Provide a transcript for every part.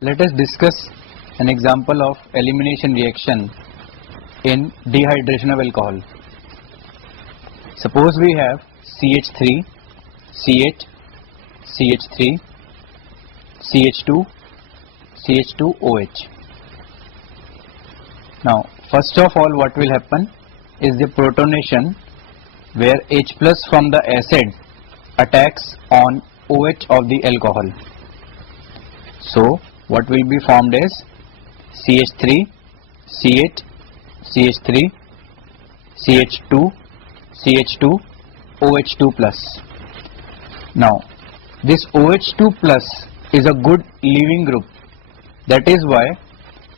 Let us discuss an example of elimination reaction in dehydration of alcohol. Suppose we have CH3, CH, CH3, CH2, CH2OH. Now, first of all, what will happen is the protonation, where H plus from the acid attacks on OH of the alcohol. So, what will be formed is CH3, CH, CH3, CH2, CH2, OH2 plus. Now, this OH2 plus is a good leaving group. That is why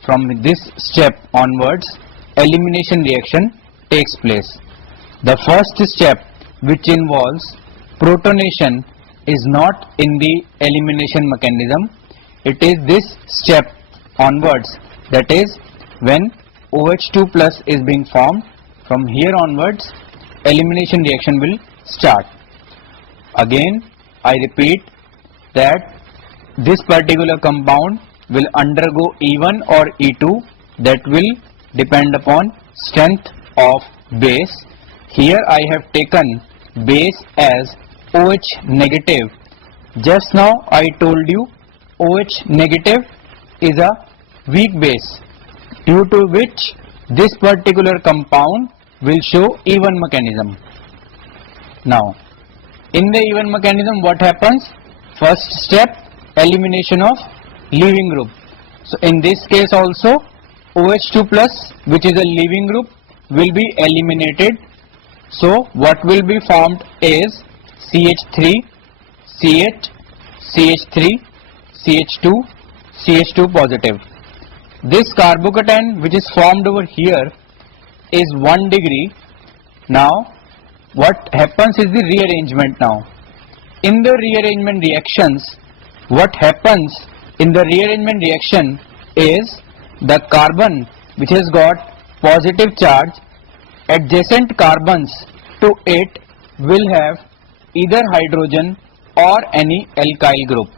from this step onwards, elimination reaction takes place. The first step, which involves protonation, is not in the elimination mechanism. It is this step onwards, that is when OH2 plus is being formed. From here onwards, elimination reaction will start. Again, I repeat that this particular compound will undergo E1 or E2, that will depend upon strength of base. Here I have taken base as OH negative. Just now I told you OH negative is a weak base, due to which this particular compound will show even mechanism. Now, in the even mechanism, what happens? First step, elimination of leaving group. So in this case also, OH2 plus, which is a leaving group, will be eliminated. So what will be formed is CH3, CH, CH3, CH2, CH2 positive. This carbocation which is formed over here is 1 degree. Now what happens is the rearrangement now. In the rearrangement reactions, what happens in the rearrangement reaction is the carbon which has got positive charge, adjacent carbons to it will have either hydrogen or any alkyl group.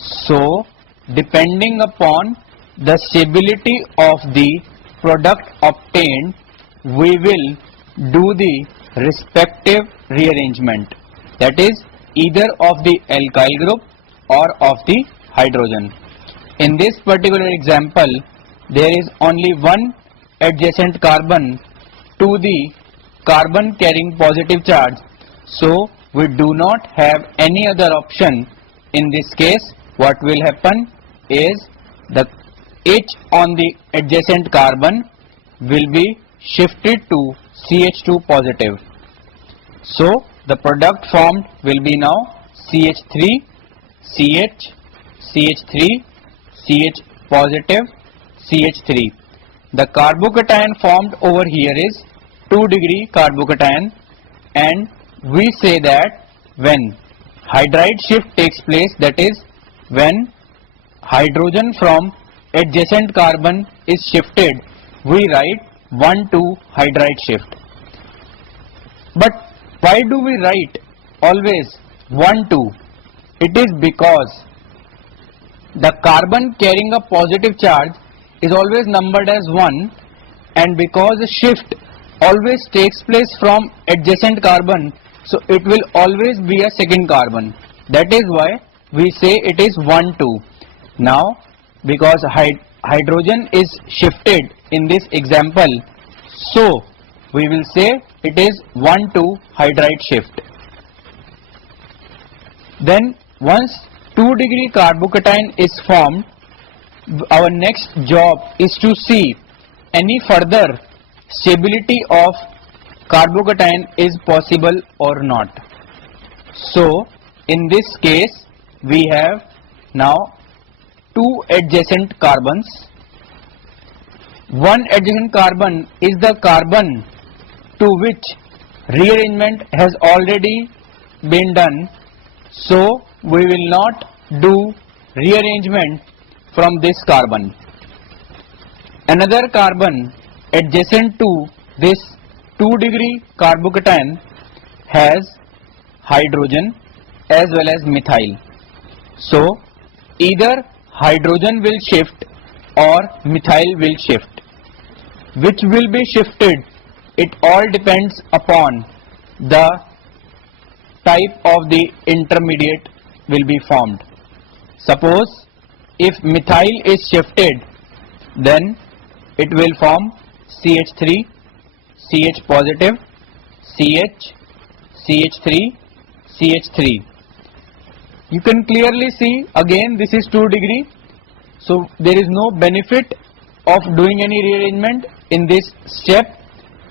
So, depending upon the stability of the product obtained, we will do the respective rearrangement, that is either of the alkyl group or of the hydrogen. In this particular example, there is only one adjacent carbon to the carbon carrying positive charge, so we do not have any other option. In this case, what will happen is the H on the adjacent carbon will be shifted to CH2 positive. So the product formed will be now CH3, CH, CH3, CH positive, CH3. The carbocation formed over here is 2 degree carbocation, and we say that when hydride shift takes place, that is when hydrogen from adjacent carbon is shifted, we write 1,2 hydride shift. But why do we write always 1,2? It is because the carbon carrying a positive charge is always numbered as 1, and because the shift always takes place from adjacent carbon, so it will always be a second carbon. That is why we say it is 1,2. Now, because hydrogen is shifted in this example, so we will say it is 1,2 hydride shift. Then once 2 degree carbocation is formed, our next job is to see any further stability of carbocation is possible or not. So in this case, we have now 2 adjacent carbons. One adjacent carbon is the carbon to which rearrangement has already been done, so we will not do rearrangement from this carbon. Another carbon adjacent to this 2 degree carbocation has hydrogen as well as methyl. So either hydrogen will shift or methyl will shift. Which will be shifted? It all depends upon the type of the intermediate will be formed. Suppose if methyl is shifted, then it will form CH3, CH positive, CH, CH3, CH3. You can clearly see again this is 2 degree, so there is no benefit of doing any rearrangement in this step.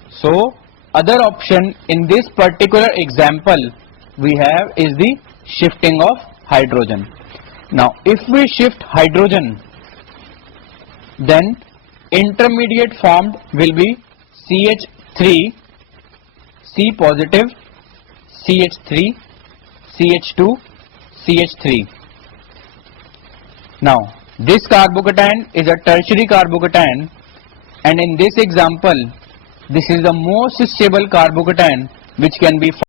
So other option in this particular example we have is the shifting of hydrogen. Now if we shift hydrogen, then intermediate formed will be CH3, C positive, CH3, CH2, CH3. Now this carbocation is a tertiary carbocation, and in this example this is the most stable carbocation which can be